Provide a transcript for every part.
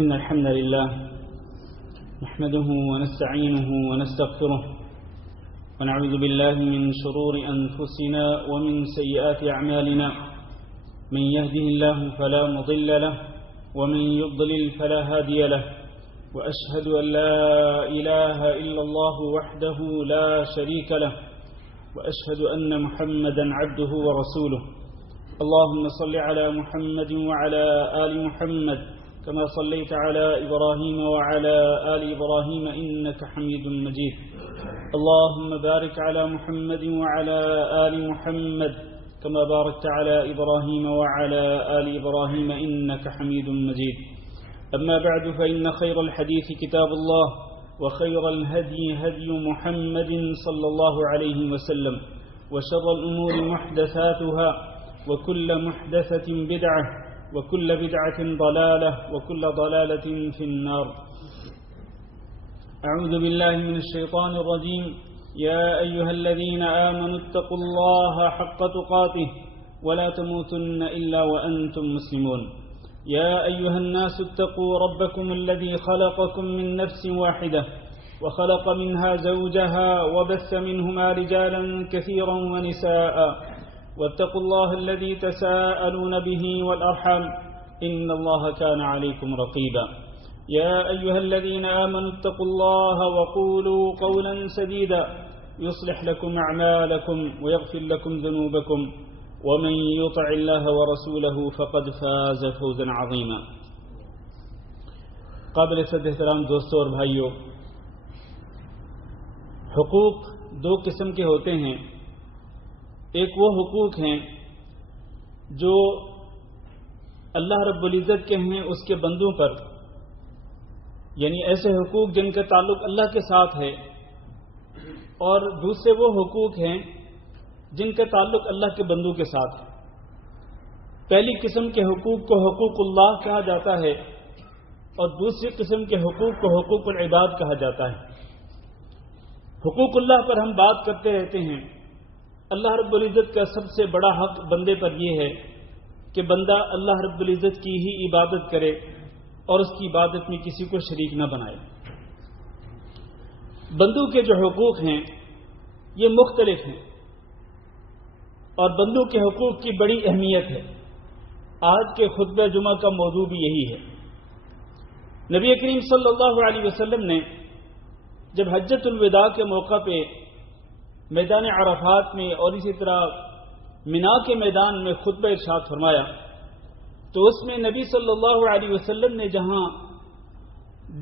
إن الحمد لله نحمده ونستعينه ونستغفره ونعوذ بالله من شرور أنفسنا ومن سيئات أعمالنا. من يهده الله فلا مضل له ومن يضلل فلا هادي له، وأشهد أن لا إله إلا الله وحده لا شريك له، وأشهد أن محمدا عبده ورسوله. اللهم صل على محمد وعلى آل محمد كما صليت على إبراهيم وعلى آل إبراهيم إنك حميد مجيد. اللهم بارك على محمد وعلى آل محمد كما باركت على إبراهيم وعلى آل إبراهيم إنك حميد مجيد. أما بعد، فإن خير الحديث كتاب الله، وخير الهدي هدي محمد صلى الله عليه وسلم، وشر الأمور محدثاتها، وكل محدثة بدعة، وكل بدعة ضلالة، وكل ضلالة في النار. أعوذ بالله من الشيطان الرجيم. يا أيها الذين آمنوا اتقوا الله حق تقاته ولا تموتن إلا وأنتم مسلمون. يا أيها الناس اتقوا ربكم الذي خلقكم من نفس واحدة وخلق منها زوجها وبث منهما رجالا كثيرا ونساء، واتقوا الله الذي تساءلون به والأرحام إن الله كان عليكم رقيبا. يا أيها الذين آمنوا اتقوا الله وقولوا قولا سديدا يصلح لكم أعمالكم ويغفر لكم ذنوبكم، ومن يطع الله ورسوله فقد فاز فوزا عظيما. قابل صد احترام دوستوں اور بھائیوں، حقوق دو قسم کے ہوتے ہیں. ایک وہ حقوق ہیں جو اللہ رب العزت کے ہیں اس کے بندوں پر، یعنی ایسے حقوق جن کا تعلق اللہ کے ساتھ ہے، اور دوسرے وہ حقوق ہیں جن کا تعلق اللہ کے بندوں کے ساتھ ہے. پہلی قسم کے حقوق کو حقوق اللہ کہا جاتا ہے، اور دوسری قسم کے حقوق کو حقوق العباد کہا جاتا ہے. حقوق اللہ پر ہم بات کرتے رہتے ہیں. اللہ رب العزت کا سب سے بڑا حق بندے پر یہ ہے کہ بندہ اللہ رب العزت کی ہی عبادت کرے اور اس کی عبادت میں کسی کو شریک نہ بنائے. بندوں کے جو حقوق ہیں یہ مختلف ہیں، اور بندوں کے حقوق کی بڑی اہمیت ہے. آج کے خطبہ جمعہ کا موضوع بھی یہی ہے. نبی کریم صلی اللہ علیہ وسلم نے جب حجۃ الوداع کے موقع پہ میدان عرفات میں اور اسی طرح منا کے میدان میں خطبہ ارشاد فرمایا، تو اس میں نبی صلی اللہ علیہ وسلم نے جہاں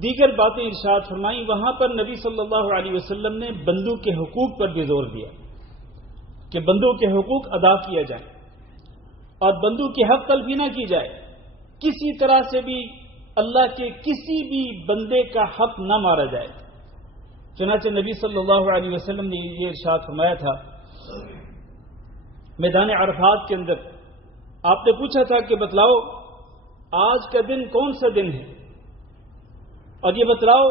دیگر باتیں ارشاد فرمائیں، وہاں پر نبی صلی اللہ علیہ وسلم نے بندوں کے حقوق پر بھی زور دیا کہ بندوں کے حقوق ادا کیا جائے اور بندوں کی حق تلفی نہ کی جائے. کسی طرح سے بھی اللہ کے کسی بھی بندے کا حق نہ مارا جائے. چنانچہ نبی صلی اللہ علیہ وسلم نے یہ ارشاد فرمایا تھا میدان عرفات کے اندر. آپ نے پوچھا تھا کہ بتلاؤ آج کا دن کون سا دن ہے، اور یہ بتلاؤ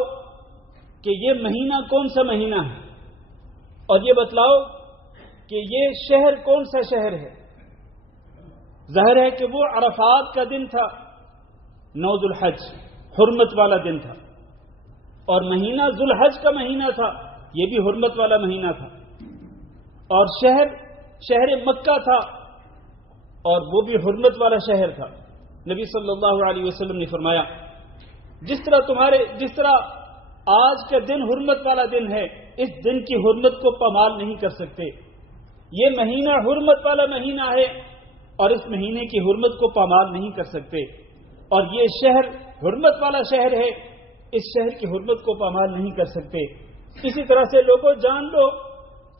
کہ یہ مہینہ کون سا مہینہ ہے، اور یہ بتلاؤ کہ یہ شہر کون سا شہر ہے. ظاہر ہے کہ وہ عرفات کا دن تھا، 9 ذو الحج، حرمت والا دن تھا، اور مہینہ ذو الحج کا مہینہ تھا، یہ بھی حرمت والا مہینہ تھا، اور شہر مکہ تھا، اور وہ بھی حرمت والا شہر تھا. نبی صلی اللہ علیہ وسلم نے فرمایا جس طرح آج کا دن حرمت والا دن ہے، اس دن کی حرمت کو پامال نہیں کر سکتے. یہ مہینہ حرمت والا مہینہ ہے اور اس مہینے کی حرمت کو پامال نہیں کر سکتے، اور یہ شہر حرمت والا شہر ہے، اس شہر کی حرمت کو پامال نہیں کر سکتے. اسی طرح سے لوگوں جان لو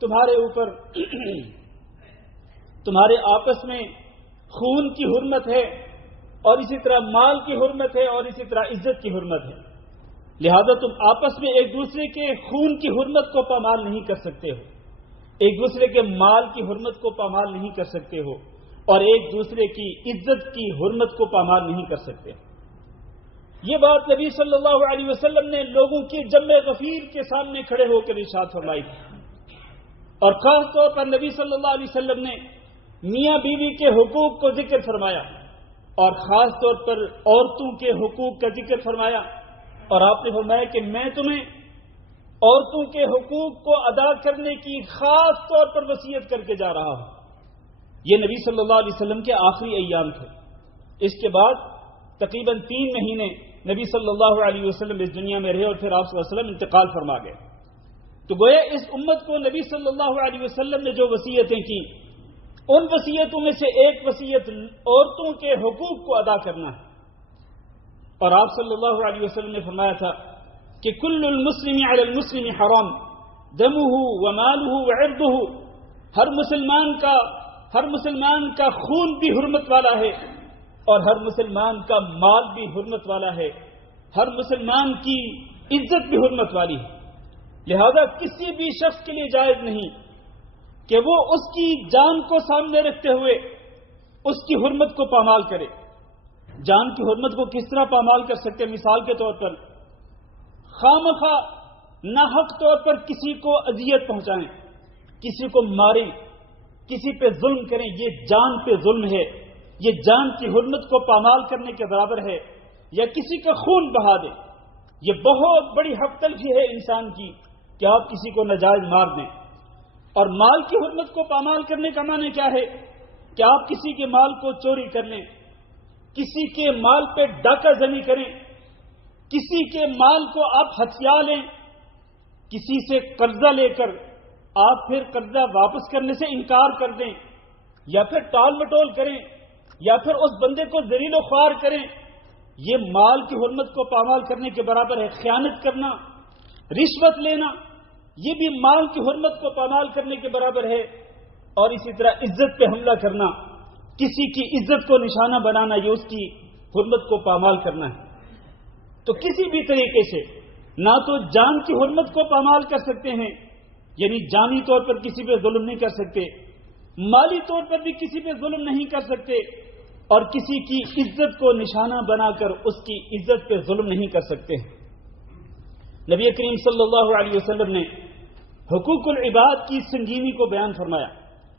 تمہارے اوپر تمہارے آپس میں خون کی حرمت ہے، اور اسی طرح مال کی حرمت ہے، اور اسی طرح عزت کی حرمت ہے. لہذا تم آپس میں ایک دوسرے کے خون کی حرمت کو پامال نہیں کر سکتے ہو، ایک دوسرے کے مال کی حرمت کو پامال نہیں کر سکتے ہو، اور ایک دوسرے کی عزت کی حرمت کو پامال نہیں کر سکتے. یہ بات نبی صلی اللہ علیہ وسلم نے لوگوں کی جمع غفیر کے سامنے کھڑے ہو کر ارشاد فرمائی تھی، اور خاص طور پر نبی صلی اللہ علیہ وسلم نے میاں بیوی کے حقوق کو ذکر فرمایا اور خاص طور پر عورتوں کے حقوق کا ذکر فرمایا، اور آپ نے فرمایا کہ میں تمہیں عورتوں کے حقوق کو ادا کرنے کی خاص طور پر وصیت کر کے جا رہا ہوں۔ یہ نبی صلی اللہ علیہ وسلم کے آخری ایام تھے۔ اس کے بعد تقریباً 3 مہینے نبی صلی اللہ علیہ وسلم اس دنیا میں رہے اور پھر آپ صلی اللہ علیہ وسلم انتقال فرما گئے۔ تو گویا اس امت کو نبی صلی اللہ علیہ وسلم نے جو وصیتیں کی، ان وصیتوں میں سے ایک وصیت عورتوں کے حقوق کو ادا کرنا ہے۔ اور آپ صلی اللہ علیہ وسلم نے فرمایا تھا کہ کل المسلم علی المسلم حرام دمہ ومالہ وعرضہ، ہر مسلمان کا خون بھی حرمت والا ہے اور ہر مسلمان کا مال بھی حرمت والا ہے، ہر مسلمان کی عزت بھی حرمت والی ہے۔ لہذا کسی بھی شخص کے لیے جائز نہیں کہ وہ اس کی جان کو سامنے رکھتے ہوئے اس کی حرمت کو پامال کرے۔ جان کی حرمت کو کس طرح پامال کر سکتے؟ مثال کے طور پر خامخواہ ناحق طور پر کسی کو اذیت پہنچائیں، کسی کو ماریں، کسی پہ ظلم کریں، یہ جان پہ ظلم ہے، یہ جان کی حرمت کو پامال کرنے کے برابر ہے۔ یا کسی کا خون بہا دیں، یہ بہت بڑی حق تلفی ہے انسان کی کہ آپ کسی کو ناجائز مار دیں۔ اور مال کی حرمت کو پامال کرنے کا معنی کیا ہے؟ کہ آپ کسی کے مال کو چوری کر لیں، کسی کے مال پہ ڈاکہ زنی کریں، کسی کے مال کو آپ ہتھیا لیں، کسی سے قرضہ لے کر آپ پھر قرضہ واپس کرنے سے انکار کر دیں، یا پھر ٹال مٹول کریں، یا پھر اس بندے کو ذلیل و خوار کریں، یہ مال کی حرمت کو پامال کرنے کے برابر ہے۔ خیانت کرنا، رشوت لینا، یہ بھی مال کی حرمت کو پامال کرنے کے برابر ہے۔ اور اسی طرح عزت پہ حملہ کرنا، کسی کی عزت کو نشانہ بنانا، یہ اس کی حرمت کو پامال کرنا ہے۔ تو کسی بھی طریقے سے نہ تو جان کی حرمت کو پامال کر سکتے ہیں، یعنی جانی طور پر کسی پہ ظلم نہیں کر سکتے، مالی طور پر بھی کسی پہ ظلم نہیں کر سکتے، اور کسی کی عزت کو نشانہ بنا کر اس کی عزت پہ ظلم نہیں کر سکتے۔ نبی کریم صلی اللہ علیہ وسلم نے حقوق العباد کی سنگینی کو بیان فرمایا۔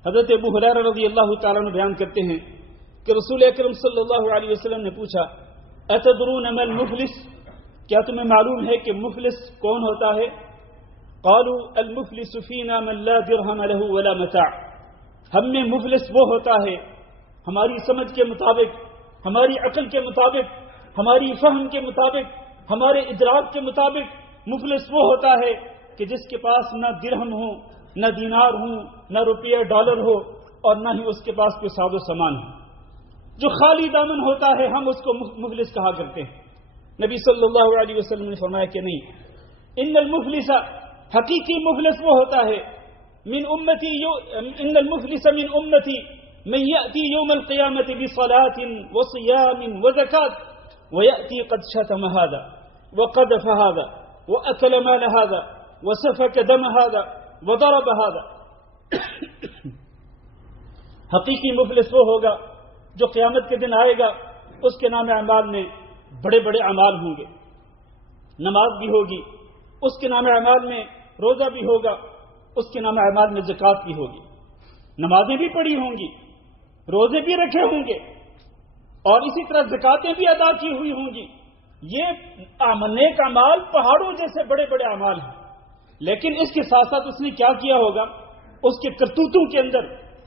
حضرت ابو ہریرہ رضی اللہ تعالیٰ عنہ بیان کرتے ہیں کہ رسول اکرم صلی اللہ علیہ وسلم نے پوچھا، اتدرون ما المفلس، کیا تمہیں معلوم ہے کہ مفلس کون ہوتا ہے؟ قالوا المفلس فینا من لا درہم له ولا متاع، ہم میں مفلس وہ ہوتا ہے، ہماری سمجھ کے مطابق، ہماری عقل کے مطابق، ہماری فہم کے مطابق، ہمارے ادراک کے مطابق مفلس وہ ہوتا ہے کہ جس کے پاس نہ درہم ہو، نہ دینار ہو، نہ روپیہ ڈالر ہو، اور نہ ہی اس کے پاس کوئی ساز و سامان ہو۔ جو خالی دامن ہوتا ہے ہم اس کو مفلس کہا کرتے ہیں۔ نبی صلی اللہ علیہ وسلم نے فرمایا کہ نہیں، ان المفلس، حقیقی مفلس وہ ہوتا ہے، ان المفلس من امتی من یأتی یوم القیامت بصلاة وصیام وزکاة ویأتی قد شتم هذا وقذف هذا وأكل مال هذا وسفك دم هذا وضرب هذا۔ حقیقی مفلس وہ ہوگا جو قیامت کے دن آئے گا، اس کے نام اعمال میں بڑے بڑے اعمال ہوں گے، نماز بھی ہوگی، اس کے نام اعمال میں روزہ بھی ہوگا، اس کے نام اعمال میں زکوٰۃ بھی ہوگی، نمازیں بھی پڑھی ہوں گی، روزے بھی رکھے ہوں گے، اور اسی طرح زکاتیں بھی ادا کی ہوئی ہوں گی۔ یہ نیک اعمال پہاڑوں جیسے بڑے بڑے اعمال ہیں، لیکن اس کے ساتھ ساتھ اس نے کیا کیا ہوگا؟ اس کے کرتوتوں کے اندر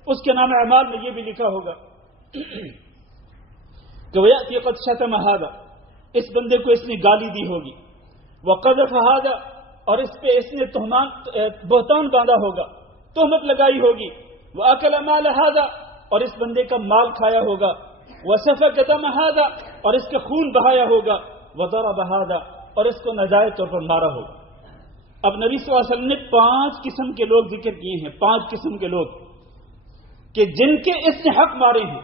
اس کے نام اعمال میں یہ بھی لکھا ہوگا کہ وَيَأْتِي قَدْ شَتَمَ هَذَا، اس بندے کو اس نے گالی دی ہوگی، وَقَذَفَ هَذَا، اور اس پہ اس نے بہتان باندھا ہوگا، تہمت لگائی ہوگی، وَأَكَلَ مَالَ هَذَا، اور اس بندے کا مال کھایا ہوگا، وَسَفَكَ دَمَ هَذَا، اور اس کا خون بہایا ہوگا، وَضَرَبَ هَذَا، اور اس کو ناجائز طور پر مارا ہوگا۔ اب نبی صلی اللہ علیہ وسلم نے 5 قسم کے لوگ ذکر کیے ہیں، 5 قسم کے لوگ کہ جن کے اس نے حق مارے ہیں،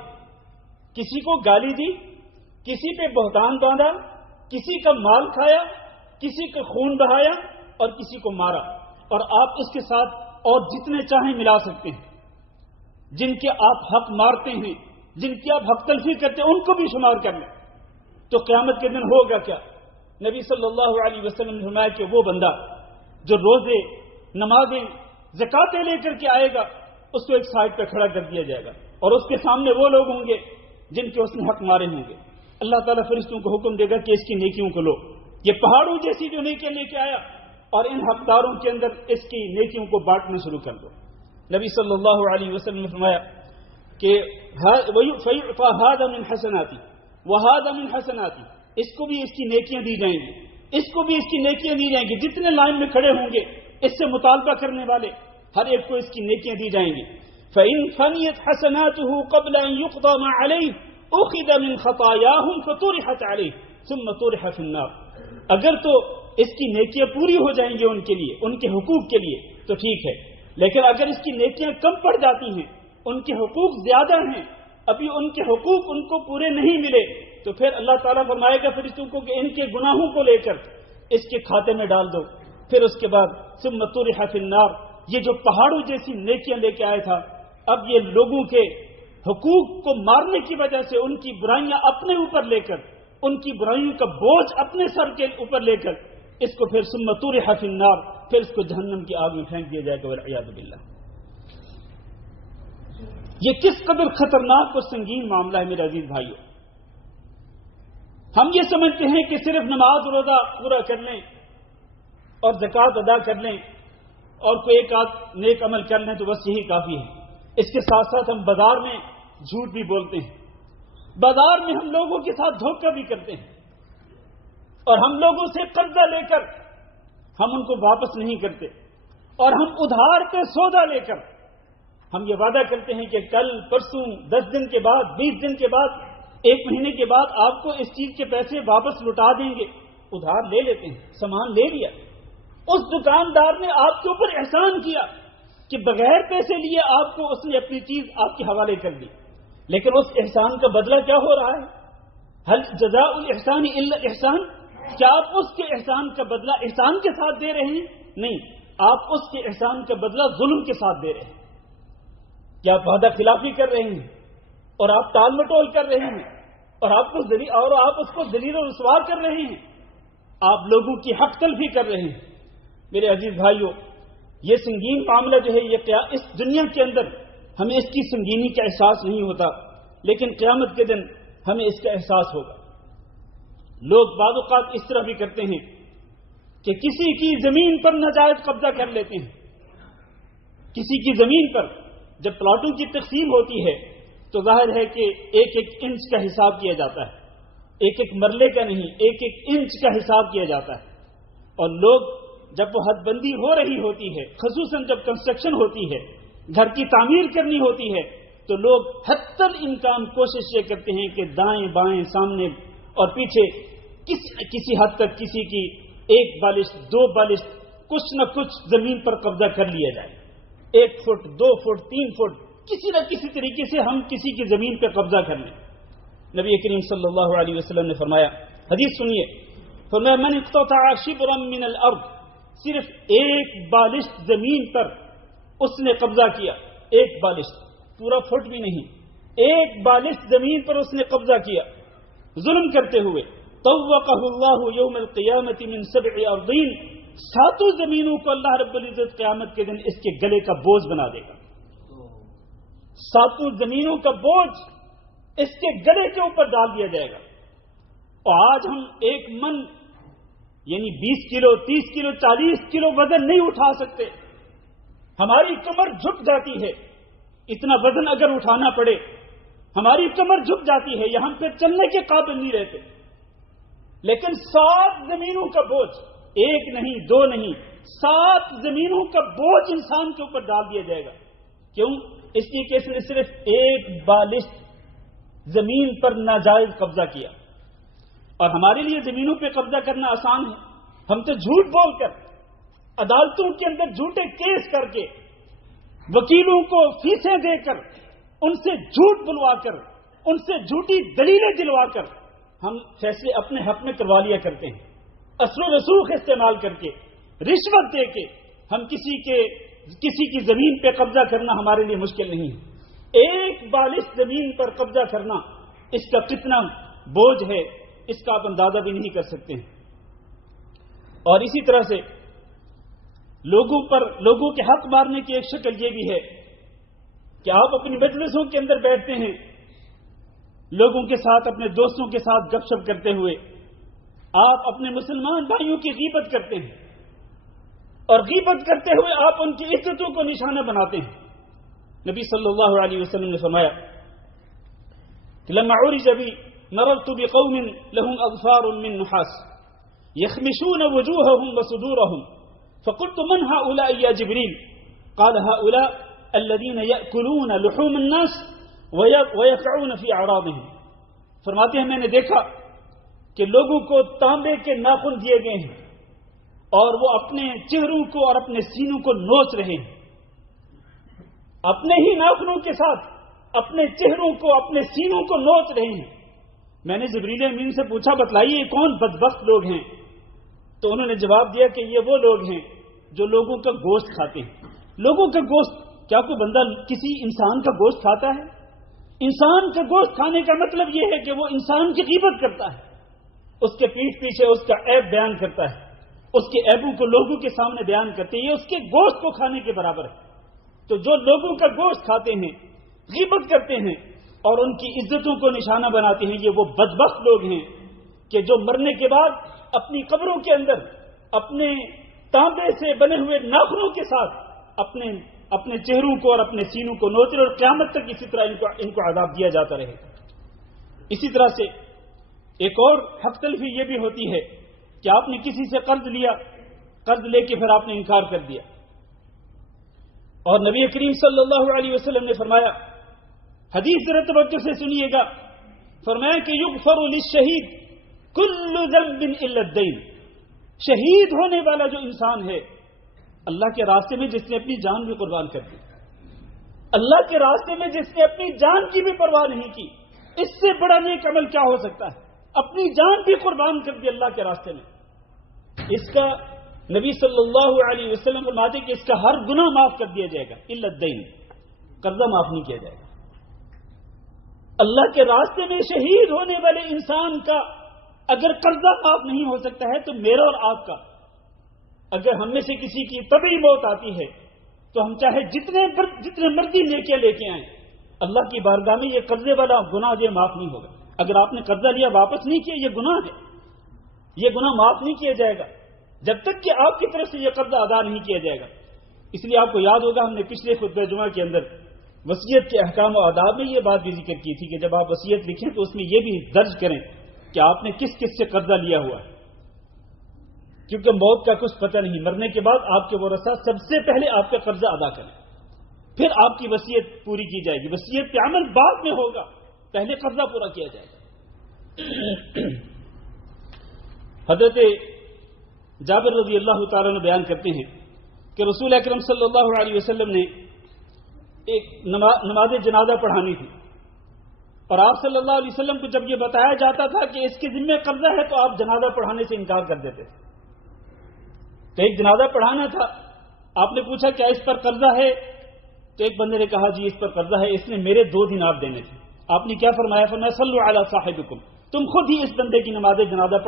کسی کو گالی دی، کسی پہ بہتان باندھا، کسی کا مال کھایا، کسی کا خون بہایا اور کسی کو مارا، اور آپ اس کے ساتھ اور جتنے چاہیں ملا سکتے ہیں۔ جن کے آپ حق مارتے ہیں، جن کی آپ حق تلفی کرتے ہیں، ان کو بھی شمار کر لیں تو قیامت کے دن ہوگا کیا؟ نبی صلی اللہ علیہ وسلم نے فرمایا کہ وہ بندہ جو روزے، نمازیں، زکاتیں لے کر کے آئے گا، اس کو ایک سائڈ پہ کھڑا کر دیا جائے گا، اور اس کے سامنے وہ لوگ ہوں گے جن کے اس نے حق مارے ہوں گے. اللہ تعالیٰ فرشتوں کو حکم دے گا کہ اس کی نیکیوں کو لو. یہ پہاڑوں جیسی جو نیکیاں لے کے آیا اور ان حقداروں کے اندر اس کی نیکیوں کو بانٹنا شروع کر دو. نبی صلی اللہ علیہ وسلم نے فرمایا کہ هَذَا مِنْ حَسَنَاتِي وَهَذَا مِنْ حَسَنَاتِي، اس کو بھی اس کی نیکیاں دی جائیں گی، اس کو بھی اس کی نیکیاں دی جائیں گی. جتنے لائن میں کھڑے ہوں گے اس سے مطالبہ کرنے والے ہر ایک کو اس کی نیکیاں دی جائیں گی. فَإِنْ فَنِيَتْ حَسَنَاتُهُ قَبْلَ أَنْ يُقْضَى مَا عَلَيْهِ أُخِذَ مِنْ خَطَايَاهُمْ فَطُرِحَتْ عَلَيْهِ ثُمَّ طُرِحَ فِي النَّارِ. اگر تو اس کی نیکیاں پوری ہو جائیں گی ان کے لیے، ان کے حقوق کے لیے تو ٹھیک ہے، لیکن اگر اس کی نیکیاں کم پڑ جاتی ہیں، ان کے حقوق زیادہ ہیں، ابھی ان کے حقوق ان کو پورے نہیں ملے، تو پھر اللہ تعالیٰ فرمائے گا فرشتوں کو کہ ان کے گناہوں کو لے کر اس کے کھاتے میں ڈال دو. پھر اس کے بعد ثم طرح فی النار، یہ جو پہاڑوں جیسی نیکیاں لے کے آیا تھا، اب یہ لوگوں کے حقوق کو مارنے کی وجہ سے ان کی برائیاں اپنے اوپر لے کر، ان کی برائیوں کا بوجھ اپنے سر کے اوپر لے کر اس کو پھر ثم طرح فی النار، پھر اس کو جہنم کی آگ میں پھینک دیا جائے گا والعیاذ باللہ. یہ کس قدر خطرناک اور سنگین معاملہ ہے میرے عزیز بھائیوں. ہم یہ سمجھتے ہیں کہ صرف نماز روزہ پورا کر لیں اور زکوٰۃ ادا کر لیں اور کوئی ایک آدھ نیک عمل کر لیں تو بس یہی کافی ہے. اس کے ساتھ ساتھ ہم بازار میں جھوٹ بھی بولتے ہیں، بازار میں ہم لوگوں کے ساتھ دھوکہ بھی کرتے ہیں، اور ہم لوگوں سے قرضہ لے کر ہم ان کو واپس نہیں کرتے، اور ہم ادھار پہ سودا لے کر ہم یہ وعدہ کرتے ہیں کہ کل پرسوں 10 دن کے بعد 20 دن کے بعد 1 مہینے کے بعد آپ کو اس چیز کے پیسے واپس لوٹا دیں گے. ادھار لے لیتے ہیں، سامان لے لیا، اس دکاندار نے آپ کے اوپر احسان کیا کہ بغیر پیسے لیے آپ کو اس نے اپنی چیز آپ کے حوالے کر دی، لیکن اس احسان کا بدلہ کیا ہو رہا ہے؟ هل جزاء الاحسان الا الاحسان؟ کیا آپ اس کے احسان کا بدلہ احسان کے ساتھ دے رہے ہیں؟ نہیں، آپ اس کے احسان کا بدلہ ظلم کے ساتھ دے رہے ہیں. کیا آپ وعدہ خلافی کر رہے ہیں اور آپ ٹال مٹول کر رہے ہیں اور آپ اس کو ذلیل و رسوا کر رہے ہیں، آپ لوگوں کی حق تلفی کر رہے ہیں. میرے عزیز بھائیوں، یہ سنگین معاملہ جو ہے یہ اس دنیا کے اندر ہمیں اس کی سنگینی کا احساس نہیں ہوتا، لیکن قیامت کے دن ہمیں اس کا احساس ہوگا. لوگ بعض اوقات اس طرح بھی کرتے ہیں کہ کسی کی زمین پر ناجائز قبضہ کر لیتے ہیں. کسی کی زمین پر جب پلاٹوں کی تقسیم ہوتی ہے تو ظاہر ہے کہ 1-1 انچ کا حساب کیا جاتا ہے، 1-1 مرلے کا نہیں، 1-1 انچ کا حساب کیا جاتا ہے. اور لوگ جب وہ حد بندی ہو رہی ہوتی ہے، خصوصاً جب کنسٹرکشن ہوتی ہے، گھر کی تعمیر کرنی ہوتی ہے، تو لوگ حتی الامکان کوشش یہ کرتے ہیں کہ دائیں بائیں سامنے اور پیچھے کسی حد تک کسی کی 1 بالش 2 بالش کچھ نہ کچھ زمین پر قبضہ کر لیا جائے. 1 فٹ 2 فٹ 3 فٹ کسی نہ کسی طریقے سے ہم کسی کی زمین پہ قبضہ کر لیں. نبی کریم صلی اللہ علیہ وسلم نے فرمایا، حدیث سنیے، فرمایا من اقتطع شبرا من الارض، صرف 1 بالش زمین پر اس نے قبضہ کیا، 1 بالش، پورا فٹ بھی نہیں، 1 بالش زمین پر اس نے قبضہ کیا ظلم کرتے ہوئے، طوقہ اللہ یوم القیامت من 7 ارضین، 7 زمینوں کو اللہ رب العزت قیامت کے دن اس کے گلے کا بوجھ بنا دے گا. 7 زمینوں کا بوجھ اس کے گلے کے اوپر ڈال دیا جائے گا. اور آج ہم 1 من یعنی 20 کلو 30 کلو 40 کلو وزن نہیں اٹھا سکتے، ہماری کمر جھک جاتی ہے. اتنا وزن اگر اٹھانا پڑے ہماری کمر جھک جاتی ہے، یہاں پہ چلنے کے قابل نہیں رہتے. لیکن 7 زمینوں کا بوجھ، 1 نہیں 2 نہیں، 7 زمینوں کا بوجھ انسان کے اوپر ڈال دیا جائے گا. کیوں؟ اس لیے کہ اس نے صرف 1 بالش زمین پر ناجائز قبضہ کیا. اور ہمارے لیے زمینوں پہ قبضہ کرنا آسان ہے. ہم تو جھوٹ بول کر، عدالتوں کے اندر جھوٹے کیس کر کے، وکیلوں کو فیسیں دے کر، ان سے جھوٹ بلوا کر، ان سے جھوٹی دلیلیں دلوا کر ہم فیصلے اپنے حق میں کروا لیا کرتے ہیں. اثر و رسوخ استعمال کر کے، رشوت دے کے ہم کسی کی زمین پہ قبضہ کرنا ہمارے لیے مشکل نہیں ہے. 1 بالش زمین پر قبضہ کرنا اس کا کتنا بوجھ ہے اس کا آپ اندازہ بھی نہیں کر سکتے ہیں. اور اسی طرح سے لوگوں کے حق مارنے کی ایک شکل یہ بھی ہے کہ آپ اپنی مجلسوں کے اندر بیٹھتے ہیں لوگوں کے ساتھ، اپنے دوستوں کے ساتھ گپ شپ کرتے ہوئے آپ اپنے مسلمان بھائیوں کی غیبت کرتے ہیں، اور غیبت کرتے ہوئے آپ ان کی عزتوں کو نشانہ بناتے ہیں۔ نبی صلی اللہ علیہ وسلم نے فرمایا کہ لما عرج بی مررت بقوم لهم اظفار من نحاس يخمشون وجوههم وصدورهم فقلت من هؤلاء يا جبريل؟ قال هؤلاء الذين يأكلون لحوم الناس ويقعون في اعراضهم۔ فرماتے ہیں میں نے دیکھا کہ لوگوں کو تانبے کے ناخن دیے گئے ہیں اور وہ اپنے چہروں کو اور اپنے سینوں کو نوچ رہے ہیں، اپنے ہی ناخنوں کے ساتھ اپنے چہروں کو، اپنے سینوں کو نوچ رہے ہیں۔ میں نے جبریل امین سے پوچھا بتلائیے یہ کون بدبخت لوگ ہیں؟ تو انہوں نے جواب دیا کہ یہ وہ لوگ ہیں جو لوگوں کا گوشت کھاتے ہیں۔ لوگوں کا گوشت، کیا کوئی بندہ کسی انسان کا گوشت کھاتا ہے؟ انسان کا گوشت کھانے کا مطلب یہ ہے کہ وہ انسان کی غیبت کرتا ہے، اس کے پیٹھ پیچھے اس کا عیب بیان کرتا ہے، اس کے عیبوں کو لوگوں کے سامنے بیان کرتے ہیں، یہ اس کے گوشت کو کھانے کے برابر ہے۔ تو جو لوگوں کا گوشت کھاتے ہیں، غیبت کرتے ہیں اور ان کی عزتوں کو نشانہ بناتے ہیں، یہ وہ بدبخت لوگ ہیں کہ جو مرنے کے بعد اپنی قبروں کے اندر اپنے تانبے سے بنے ہوئے ناخنوں کے ساتھ اپنے چہروں کو اور اپنے سینوں کو نوچ رہے، اور قیامت تک اسی طرح ان کو عذاب دیا جاتا رہے گا۔ اسی طرح سے ایک اور حق تلفی یہ بھی ہوتی ہے کہ آپ نے کسی سے قرض لیا، قرض لے کے پھر آپ نے انکار کر دیا، اور نبی کریم صلی اللہ علیہ وسلم نے فرمایا، حدیث ذرا توجہ سے سنیے گا، فرمایا کہ یغفر للشہید کل ذنب الا الدین۔ شہید ہونے والا جو انسان ہے اللہ کے راستے میں، جس نے اپنی جان بھی قربان کر دی، اللہ کے راستے میں جس نے اپنی جان کی بھی پرواہ نہیں کی، اس سے بڑا نیک عمل کیا ہو سکتا ہے؟ اپنی جان بھی قربان کر دی اللہ کے راستے میں، اس کا نبی صلی اللہ علیہ وسلم فرماتے کہ اس کا ہر گناہ معاف کر دیا جائے گا الا الدین، قرضہ معاف نہیں کیا جائے گا۔ اللہ کے راستے میں شہید ہونے والے انسان کا اگر قرضہ معاف نہیں ہو سکتا ہے تو میرا اور آپ کا، اگر ہم میں سے کسی کی طبعی موت آتی ہے تو ہم چاہے جتنے مرضی لے کے آئیں، اللہ کی بارگاہ میں یہ قرضے والا گناہ یہ معاف نہیں ہوگا۔ اگر آپ نے قرضہ لیا واپس نہیں کیا، یہ گناہ ہے، یہ گناہ معاف نہیں کیا جائے گا جب تک کہ آپ کی طرف سے یہ قرضہ ادا نہیں کیا جائے گا۔ اس لیے آپ کو یاد ہوگا ہم نے پچھلے خطبہ جمعہ کے اندر وصیت کے احکام و آداب میں یہ بات بھی ذکر کی تھی کہ جب آپ وصیت لکھیں تو اس میں یہ بھی درج کریں کہ آپ نے کس کس سے قرضہ لیا ہوا ہے، کیونکہ موت کا کچھ پتہ نہیں، مرنے کے بعد آپ کے ورثہ سب سے پہلے آپ کا قرضہ ادا کریں، پھر آپ کی وصیت پوری کی جائے گی۔ وصیت پہ عمل بعد میں ہوگا، پہلے قرضہ پورا کیا جائے گا۔ حضرت جابر رضی اللہ تعالیٰ نے بیان کرتے ہیں کہ رسول اکرم صلی اللہ علیہ وسلم نے ایک نماز جنازہ پڑھانی تھی، اور آپ صلی اللہ علیہ وسلم کو جب یہ بتایا جاتا تھا کہ اس کے ذمہ قرضہ ہے تو آپ جنازہ پڑھانے سے انکار کر دیتے تھے۔ تو ایک جنازہ پڑھانا تھا، آپ نے پوچھا کیا اس پر قرضہ ہے؟ تو ایک بندے نے کہا جی اس پر قرضہ ہے، اس نے میرے 2 دینار دینے تھے۔ آپ نے کیا فرمایا؟ فرمایا صلوا علی صاحبکم، تم خود ہی اس بندے کی نماز جنازہ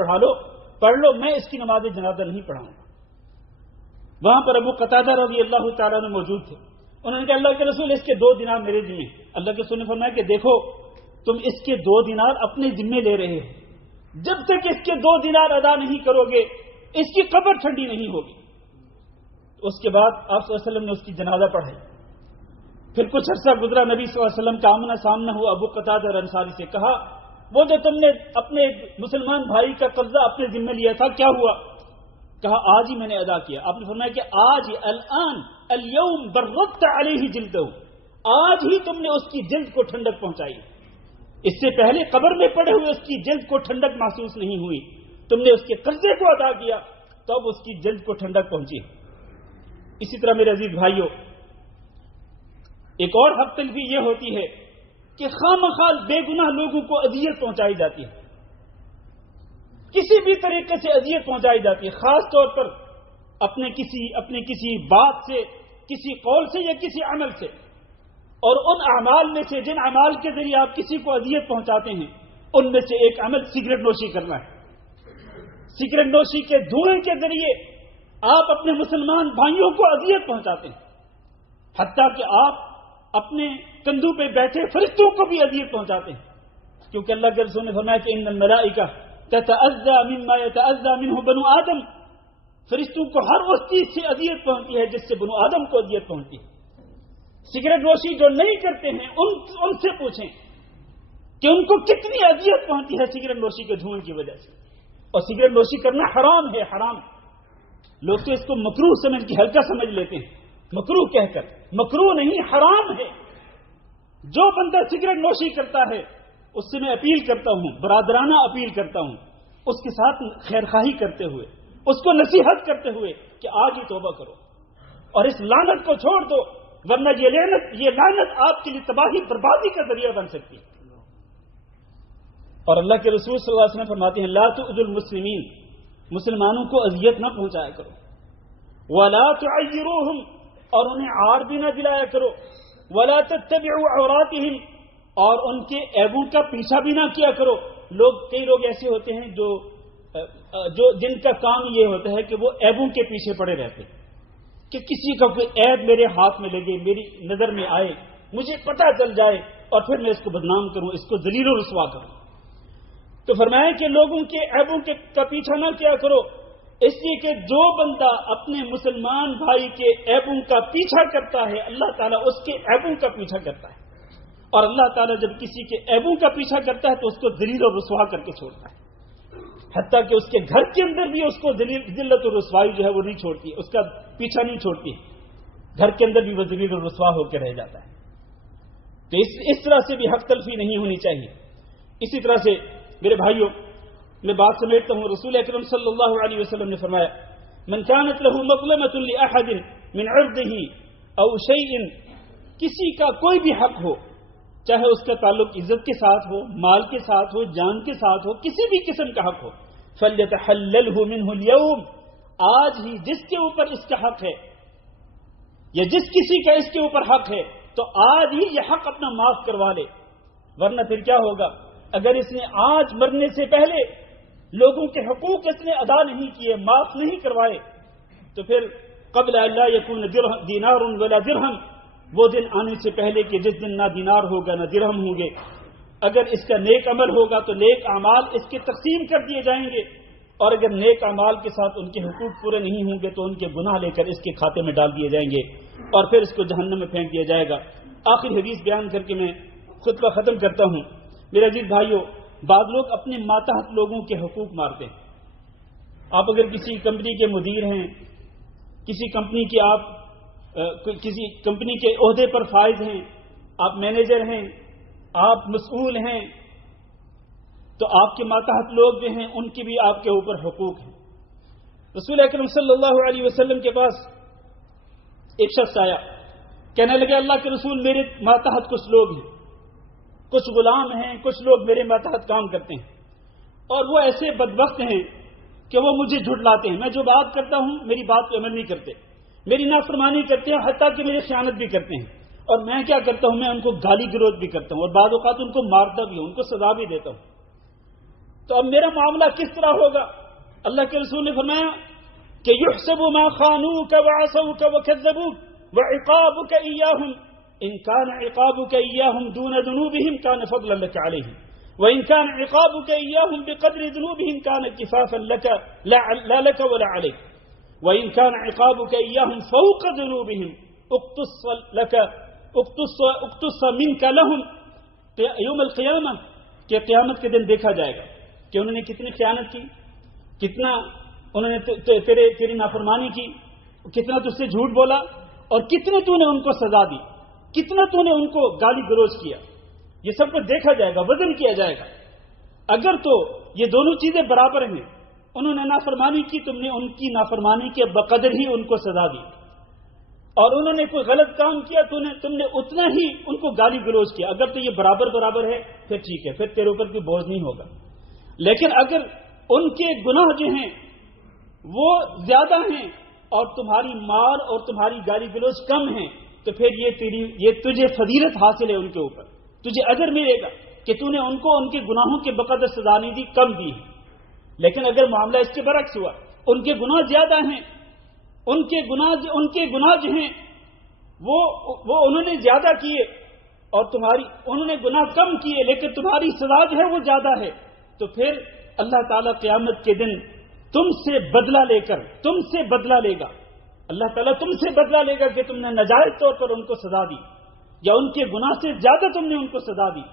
پڑھ لو، میں اس کی نماز جنازہ نہیں پڑھاؤں گا۔ وہاں پر ابو قتادہ رضی اللہ تعالیٰ نے موجود تھے، انہوں نے کہا اللہ کے رسول اس کے 2 دینار میرے ذمہ۔ اللہ کے رسول نے فرمایا کہ دیکھو تم اس کے 2 دینار اپنے ذمہ لے رہے ہو، جب تک اس کے 2 دینار ادا نہیں کرو گے اس کی قبر ٹھنڈی نہیں ہوگی۔ اس کے بعد آپ صلی اللہ علیہ وسلم نے اس کی جنازہ پڑھائی۔ پھر کچھ عرصہ گزرا، نبی صلی اللہ علیہ وسلم کا آمنا سامنا ہوا، ابو قتادہ انصاری سے کہا وہ جو تم نے اپنے مسلمان بھائی کا قرضہ اپنے ذمہ لیا تھا کیا ہوا؟ کہا آج ہی میں نے ادا کیا۔ آپ نے فرمایا کہ آج ہی، الان اليوم بردت علیہ جلدہ، آج ہی تم نے اس کی جلد کو ٹھنڈک پہنچائی، اس سے پہلے قبر میں پڑے ہوئے اس کی جلد کو ٹھنڈک محسوس نہیں ہوئی، تم نے اس کے قرضے کو ادا کیا تو اب اس کی جلد کو ٹھنڈک پہنچی۔ اسی طرح میرے عزیز بھائیوں، ایک اور حق تلفی یہ ہوتی ہے کہ خامخواہ بے گناہ لوگوں کو اذیت پہنچائی جاتی ہے، کسی بھی طریقے سے اذیت پہنچائی جاتی ہے، خاص طور پر اپنے کسی بات سے، کسی قول سے یا کسی عمل سے، اور ان اعمال میں سے جن اعمال کے ذریعے آپ کسی کو اذیت پہنچاتے ہیں ان میں سے ایک عمل سگریٹ نوشی کرنا ہے۔ سگریٹ نوشی کے دھوئیں کے ذریعے آپ اپنے مسلمان بھائیوں کو اذیت پہنچاتے ہیں، حتیٰ کہ آپ اپنے کندھوں پہ بیٹھے فرشتوں کو بھی اذیت پہنچاتے ہیں۔ کیونکہ اللہ کے رسول نے فرمایا کہ ان الملائکہ تتأذى مما يتأذى منه بنو آدم، فرشتوں کو ہر اس چیز سے اذیت پہنچتی ہے جس سے بنو آدم کو اذیت پہنچتی ہے۔ سگریٹ نوشی جو نہیں کرتے ہیں ان سے پوچھیں کہ ان کو کتنی اذیت پہنچتی ہے سگریٹ نوشی کے دھوئیں کی وجہ سے۔ اور سگریٹ نوشی کرنا حرام ہے، حرام۔ لوگ تو اس کو مکروہ سمجھ کے ہلکا سمجھ لیتے ہیں، مکروہ کہہ کر، مکروہ نہیں حرام ہے۔ جو بندہ سگریٹ نوشی کرتا ہے اس سے میں اپیل کرتا ہوں، برادرانہ اپیل کرتا ہوں، اس کے ساتھ خیر خواہی کرتے ہوئے، اس کو نصیحت کرتے ہوئے کہ آج ہی توبہ کرو اور اس لعنت کو چھوڑ دو، ورنہ یہ لعنت آپ کے لیے تباہی بربادی کا ذریعہ بن سکتی ہے۔ اور اللہ کے رسول صلی اللہ علیہ وسلم فرماتے ہیں لا تؤذوا المسلمین، مسلمانوں کو اذیت نہ پہنچایا کرو، ولا تعیروہم، اور انہیں عار بھی نہ دلایا کرو، ولا تتبعوا عوراتہم، اور ان کے عیبوں کا پیچھا بھی نہ کیا کرو۔ کئی لوگ ایسے ہوتے ہیں جو جن کا کام یہ ہوتا ہے کہ وہ عیبوں کے پیچھے پڑے رہتے ہیں کہ کسی کا کوئی عیب میرے ہاتھ میں لگے، میری نظر میں آئے، مجھے پتہ چل جائے اور پھر میں اس کو بدنام کروں، اس کو ذلیل و رسوا کروں۔ تو فرمایا کہ لوگوں کے عیبوں کا پیچھا نہ کیا کرو، اس لیے کہ جو بندہ اپنے مسلمان بھائی کے عیبوں کا پیچھا کرتا ہے اللہ تعالیٰ اس کے عیبوں کا پیچھا کرتا ہے، اور اللہ تعالیٰ جب کسی کے عیبوں کا پیچھا کرتا ہے تو اس کو ذلیل و رسوا کر کے چھوڑتا ہے، حتیٰ کہ اس کے گھر کے اندر بھی اس کو ذلت و رسوائی جو ہے وہ نہیں چھوڑتی، اس کا پیچھا نہیں چھوڑتی، گھر کے اندر بھی وہ ذلیل و رسوا ہو کے رہ جاتا ہے۔ تو اس طرح سے بھی حق تلفی نہیں ہونی چاہیے۔ اسی طرح سے میرے بھائیوں، میں بات سمیٹتا ہوں، رسول اکرم صلی اللہ علیہ وسلم نے فرمایا من كانت له مظلمة لأحد من عرضه او شيء، کسی کا کوئی بھی حق ہو، چاہے اس کا تعلق عزت کے ساتھ ہو، مال کے ساتھ ہو، جان کے ساتھ ہو، کسی بھی قسم کا حق ہو، فَلْيَتَحَلَّلْهُ مِنْهُ الْيَوْمِ، آج ہی جس کے اوپر اس کا حق ہے یا جس کسی کا اس کے اوپر حق ہے تو آج ہی یہ حق اپنا معاف کروا لے، ورنہ پھر کیا ہوگا؟ اگر اس نے آج مرنے سے پہلے لوگوں کے حقوق اس نے ادا نہیں کیے، معاف نہیں کروائے، تو پھر قبل اللہ یکون دینار ولا درہم، وہ دن آنے سے پہلے کہ جس دن نہ دینار ہوگا نہ درہم ہوں گے۔ اگر اس کا نیک عمل ہوگا تو نیک اعمال اس کے تقسیم کر دیے جائیں گے، اور اگر نیک اعمال کے ساتھ ان کے حقوق پورے نہیں ہوں گے تو ان کے گناہ لے کر اس کے کھاتے میں ڈال دیے جائیں گے اور پھر اس کو جہنم میں پھینک دیا جائے گا۔ آخر حدیث بیان کر کے میں خطبہ ختم کرتا ہوں۔ میرے عزیز بھائیوں، بعض لوگ اپنے ماتحت لوگوں کے حقوق مارتے ہیں۔ آپ اگر کسی کمپنی کے مدیر ہیں، کسی کمپنی کے عہدے پر فائز ہیں، آپ مینیجر ہیں، آپ مسئول ہیں، تو آپ کے ماتحت لوگ جو ہیں ان کی بھی آپ کے اوپر حقوق ہیں۔ رسول اکرم صلی اللہ علیہ وسلم کے پاس ایک شخص آیا، کہنے لگے اللہ کے رسول میرے ماتحت کچھ لوگ ہیں، کچھ غلام ہیں، کچھ لوگ میرے ماتحت کام کرتے ہیں، اور وہ ایسے بدبخت ہیں کہ وہ مجھے جھٹلاتے ہیں، میں جو بات کرتا ہوں میری بات پہ عمل نہیں کرتے، میری نافرمانی کرتے ہیں، حتیٰ کہ میری خیانت بھی کرتے ہیں، اور میں کیا کرتا ہوں، میں ان کو گالی گلوچ بھی کرتا ہوں اور بعض اوقات ان کو مارتا بھی ہوں، ان کو سزا بھی دیتا ہوں۔ تو اب میرا معاملہ کس طرح ہوگا؟ اللہ کے رسول نے فرمایا کہ يحسب ما خانوك وعصوك وكذبوك وعقابك إياهم إن كان عقابك إياهم دون ذنوبهم كان فضلا لك عليهم وإن كان عقابك إياهم بقدر ذنوبهم كان كفافا لك لا لك ولا عليك وإن كان عقابك إياهم فوق ذنوبهم اقتص منك لهم يوم القيامة، کہ قیامت کے دن دیکھا جائے گا کہ انہوں نے کتنی خیانت کی، کتنا انہوں نے تیری نافرمانی کی، کتنا تجھ سے جھوٹ بولا، اور کتنے تو نے ان کو سزا دی، کتنا تو نے ان کو گالی گلوچ کیا، یہ سب کچھ دیکھا جائے گا، وزن کیا جائے گا۔ اگر تو یہ دونوں چیزیں برابر ہیں، انہوں نے نافرمانی کی، تم نے ان کی نافرمانی کے بقدر ہی ان کو سزا دی، اور انہوں نے کوئی غلط کام کیا تم نے اتنا ہی ان کو گالی گلوچ کیا، اگر تو یہ برابر ہے پھر ٹھیک ہے، پھر تیرے اوپر کوئی بوجھ نہیں ہوگا۔ لیکن اگر ان کے گناہ جو ہیں وہ زیادہ ہیں اور تمہاری مار اور تمہاری گالی گلوچ کم ہیں، تو پھر یہ تجھے فضیلت حاصل ہے، ان کے اوپر تجھے اجر ملے گا کہ تو نے ان کو ان کے گناہوں کے بقدر سزا نہیں دی، کم دی ہے۔ لیکن اگر معاملہ اس کے برعکس ہوا، ان کے گناہ زیادہ ہیں، ان کے گناہ جو ہیں وہ انہوں نے زیادہ کیے، اور انہوں نے گناہ کم کیے لیکن تمہاری سزا جو ہے وہ زیادہ ہے، تو پھر اللہ تعالیٰ قیامت کے دن تم سے بدلہ لے گا، اللہ تعالیٰ تم سے بدلہ لے گا کہ تم نے ناجائز طور پر ان کو سزا دی یا ان کے گناہ سے زیادہ تم نے ان کو سزا دی،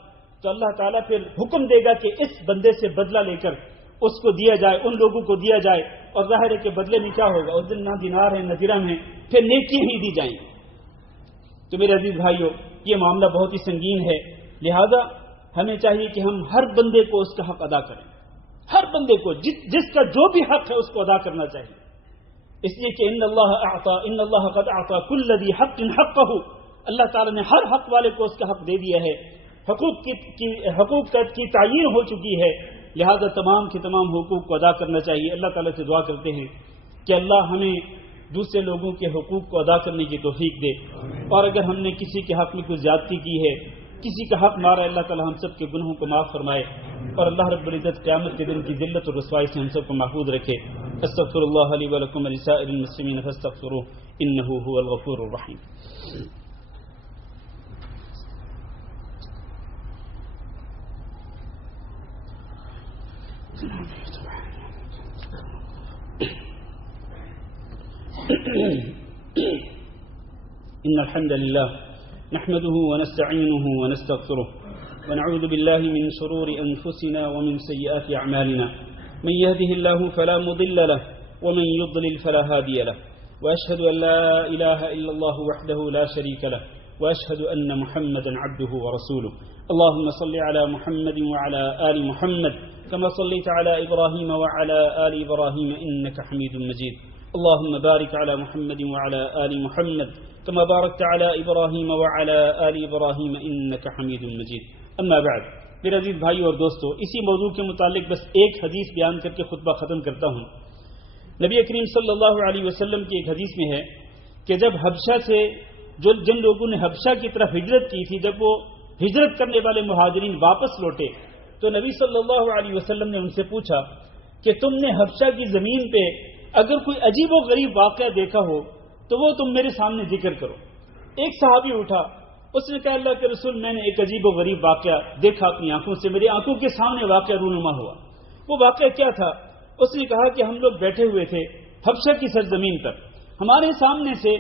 تو اللہ تعالیٰ پھر حکم دے گا کہ اس بندے سے بدلہ لے کر اس کو دیا جائے، ان لوگوں کو دیا جائے، اور ظاہر ہے کہ بدلے میں کیا ہوگا، اس دن نہ دینار ہے نہ درہم ہے، پھر نیکیاں ہی دی جائیں گی۔ تو میرے عزیز بھائیوں، یہ معاملہ بہت ہی سنگین ہے، لہذا ہمیں چاہیے کہ ہم ہر بندے کو اس کا حق ادا کریں، ہر بندے کو جس کا جو بھی حق ہے اس کو ادا کرنا چاہیے، اس لیے کہ ان اللہ قد اعطى كل ذي حق حقه، اللہ تعالیٰ نے ہر حق والے کو اس کا حق دے دیا ہے، حقوق کی تعیین ہو چکی ہے، لہذا تمام کے تمام حقوق کو ادا کرنا چاہیے۔ اللہ تعالیٰ سے دعا کرتے ہیں کہ اللہ ہمیں دوسرے لوگوں کے حقوق کو ادا کرنے کی توفیق دے، اور اگر ہم نے کسی کے حق میں کوئی زیادتی کی ہے، کسی کا حق مارا ہے، اللہ تعالیٰ ہم سب کے گناہوں کو معاف فرمائے، اور اللہ رب العزت قیامت کے دن کی ذلت اور رسوائی سے ہم سب کو محفوظ رکھے۔ استغفر اللہ لی ولکم ولسائر المسلمین فاستغفروہ انہ هو الغفور الرحیم۔ إن الحمد لله نحمده ونستعينه ونستغفره ونعوذ بالله من شرور أنفسنا ومن سيئات أعمالنا، من يهده الله فلا مضل له ومن يضلل فلا هادي له، وأشهد أن لا إله إلا الله وحده لا شريك له، وأشهد أن محمدا عبده ورسوله۔ اللهم صل على محمد وعلى آل محمد كما صليت على إبراهيم وعلى آل إبراهيم إنك حميد مجيد، اللهم بارك على محمد وعلى آل محمد كما باركت على إبراهيم وعلى آل إبراهيم إنك حميد مجيد۔ اما بعد، میرے عزیز بھائی اور دوستو، اسی موضوع کے متعلق بس ایک حدیث بیان کر کے خطبہ ختم کرتا ہوں۔ نبی کریم صلی اللہ علیہ وسلم کی ایک حدیث میں ہے کہ جب حبشہ سے جن لوگوں نے حبشہ کی طرف ہجرت کی تھی، جب وہ ہجرت کرنے والے مہاجرین واپس لوٹے تو نبی صلی اللہ علیہ وسلم نے ان سے پوچھا کہ تم نے حبشہ کی زمین پہ اگر کوئی عجیب و غریب واقعہ دیکھا ہو تو وہ تم میرے سامنے ذکر کرو۔ ایک صحابی اٹھا، اس نے کہا اللہ کے رسول، میں نے ایک عجیب و غریب واقعہ دیکھا اپنی آنکھوں سے، میری آنکھوں کے سامنے واقعہ رونما ہوا۔ وہ واقعہ کیا تھا؟ اس نے کہا کہ ہم لوگ بیٹھے ہوئے تھے حبشہ کی سرزمین پر، ہمارے سامنے سے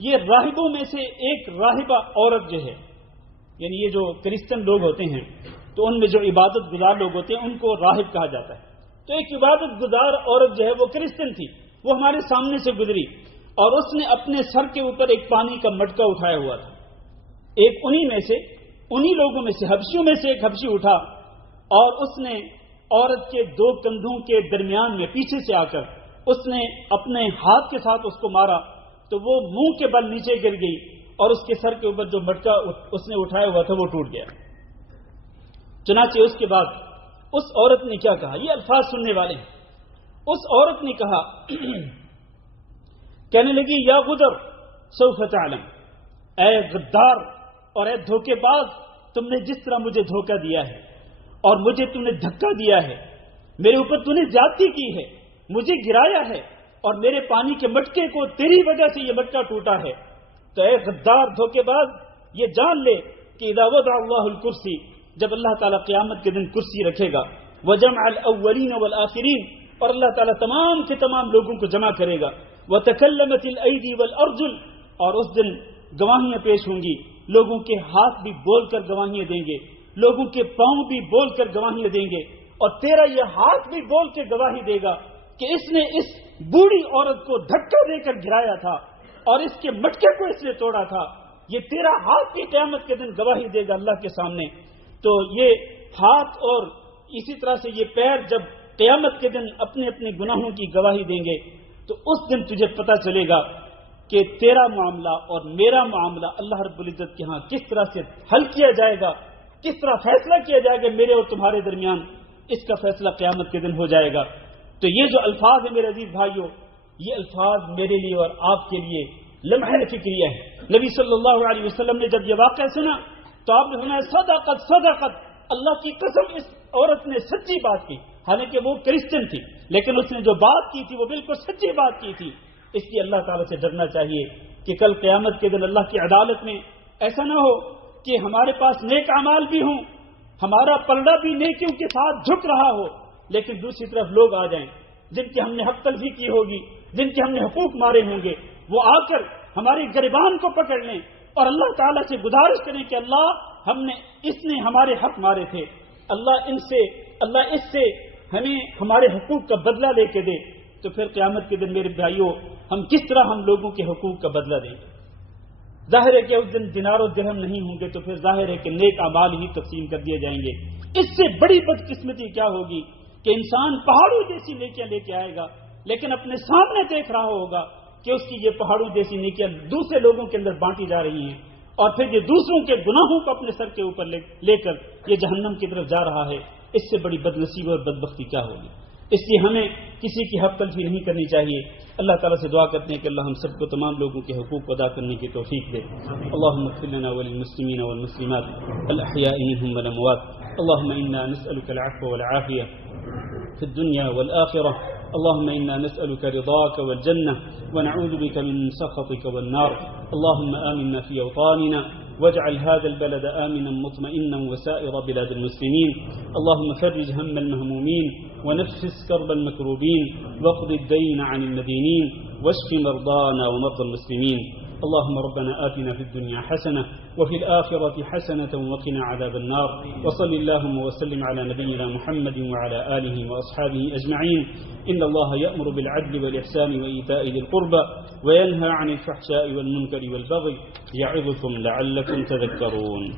یہ راہبوں میں سے ایک راہبہ عورت جو ہے، یعنی یہ جو کرسچن لوگ ہوتے ہیں تو ان میں جو عبادت گزار لوگ ہوتے ہیں ان کو راہب کہا جاتا ہے، تو ایک عبادت گزار عورت جو ہے وہ کرسچن تھی، وہ ہمارے سامنے سے گزری اور اس نے اپنے سر کے اوپر ایک پانی کا مٹکا اٹھایا ہوا تھا۔ ایک انہی لوگوں میں سے، حبشیوں میں سے ایک حبشی اٹھا اور اس نے عورت کے دو کندھوں کے درمیان میں پیچھے سے آ کر اس نے اپنے ہاتھ کے ساتھ اس کو مارا تو وہ منہ کے بل نیچے گر گئی اور اس کے سر کے اوپر جو مٹکا اس نے اٹھایا ہوا تھا وہ ٹوٹ گیا۔ چنانچہ اس کے بعد اس عورت نے کیا کہا، یہ الفاظ سننے والے ہیں، اس عورت نے کہا، کہنے لگی یا غدر سوف تعلم، اے غدار اور اے دھوکے باز، تم نے جس طرح مجھے دھوکہ دیا ہے اور مجھے تم نے دھکا دیا ہے، میرے اوپر تم نے زیادتی کی ہے، مجھے گرایا ہے اور میرے پانی کے مٹکے کو تیری وجہ سے یہ مٹکا ٹوٹا ہے، تو اے غدار دھوکے باز یہ جان لے کہ اذا وضع اللہ الکرسی، جب اللہ تعالیٰ قیامت کے دن کرسی رکھے گا، وجمع الاولین والآخرین، اور اللہ تعالیٰ تمام کے تمام لوگوں کو جمع کرے گا، وتکلمت الایدی والارجل، اور اس دن گواہیاں پیش ہوں گی، لوگوں کے ہاتھ بھی بول کر گواہیاں دیں گے، لوگوں کے پاؤں بھی بول کر گواہیاں دیں گے، اور تیرا یہ ہاتھ بھی بول کے گواہی دے گا کہ اس نے اس بوڑھی عورت کو دھکا دے کر گرایا تھا اور اس کے مٹکے کو اس نے توڑا تھا، یہ تیرا ہاتھ بھی قیامت کے دن گواہی دے گا اللہ کے سامنے۔ تو یہ ہاتھ اور اسی طرح سے یہ پیر جب قیامت کے دن اپنے اپنے گناہوں کی گواہی دیں گے تو اس دن تجھے پتہ چلے گا کہ تیرا معاملہ اور میرا معاملہ اللہ رب العزت کے ہاں کس طرح سے حل کیا جائے گا، کس طرح فیصلہ کیا جائے گا میرے اور تمہارے درمیان، اس کا فیصلہ قیامت کے دن ہو جائے گا۔ تو یہ جو الفاظ ہیں میرے عزیز بھائیوں، یہ الفاظ میرے لیے اور آپ کے لیے لمحہ فکریہ ہے۔ نبی صلی اللہ علیہ وسلم نے جب یہ واقعہ سنا تو آپ نے فرمایا صدقت صدقت، اللہ کی قسم اس عورت نے سچی بات کی، حالانکہ وہ کرسچن تھی لیکن اس نے جو بات کی تھی وہ بالکل سچی بات کی تھی۔ اس لیے اللہ تعالیٰ سے ڈرنا چاہیے کہ کل قیامت کے دن اللہ کی عدالت میں ایسا نہ ہو کہ ہمارے پاس نیک اعمال بھی ہوں، ہمارا پلڑا بھی نیکیوں کے ساتھ جھک رہا ہو، لیکن دوسری طرف لوگ آ جائیں جن کی ہم نے حق تلفی کی ہوگی، جن کے ہم نے حقوق مارے ہوں گے، وہ آ کر ہماری گریبان کو پکڑ لیں اور اللہ تعالیٰ سے گزارش کریں کہ اللہ اس نے ہمارے حق مارے تھے، اللہ اس سے ہمیں ہمارے حقوق کا بدلہ لے کے دے. تو پھر قیامت کے دن میرے بھائیوں ہم کس طرح ہم لوگوں کے حقوق کا بدلہ دیں گے؟ ظاہر ہے کہ اس دن دینار و درہم نہیں ہوں گے، تو پھر ظاہر ہے کہ نیک اعمال ہی تقسیم کر دیے جائیں گے. اس سے بڑی بدقسمتی کیا ہوگی کہ انسان پہاڑوں جیسی نیکیاں لے کے آئے گا، لیکن اپنے سامنے دیکھ رہا ہوگا کہ اس کی یہ پہاڑوں جیسی نیکیاں دوسرے لوگوں کے اندر بانٹی جا رہی ہیں، اور پھر یہ دوسروں کے گناہوں کو اپنے سر کے اوپر لے کر یہ جہنم کی طرف جا رہا ہے. اس سے بڑی بدنصیبی اور بدبختی کیا ہوگی؟ اس لیے ہمیں کسی کی حق تلفی نہیں کرنی چاہیے. اللہ تعالیٰ سے دعا کرتے ہیں کہ اللہ ہم سب کو تمام لوگوں کے حقوق ادا کرنے کی توفیق دے. اللهم اغفر لنا وللمسلمين والمسلمات الأحياء منهم والأموات. اللهم إنا نسألك العفو والعافية في الدنيا والآخرة. اللهم إنا نسألك رضاك والجنة ونعوذ بك من سخطك والنار. اللهم آمنا في أوطاننا واجعل هذا البلد آمنا مطمئنا وسائر بلاد المسلمين. اللهم فرج هم المهمومين ونفس كرب المكروبين واقض الدين عن المدينين واشف مرضانا ومرضى المسلمين. اللهم ربنا آتنا في الدنيا حسنة وفي الآخرة حسنة وقنا عذاب النار. وصل اللهم وسلم على نبينا محمد وعلى آله وأصحابه أجمعين. إن الله يأمر بالعدل والإحسان وإيتاء ذي القربى وينهى عن الفحشاء والمنكر والبغي يعظكم لعلكم تذكرون.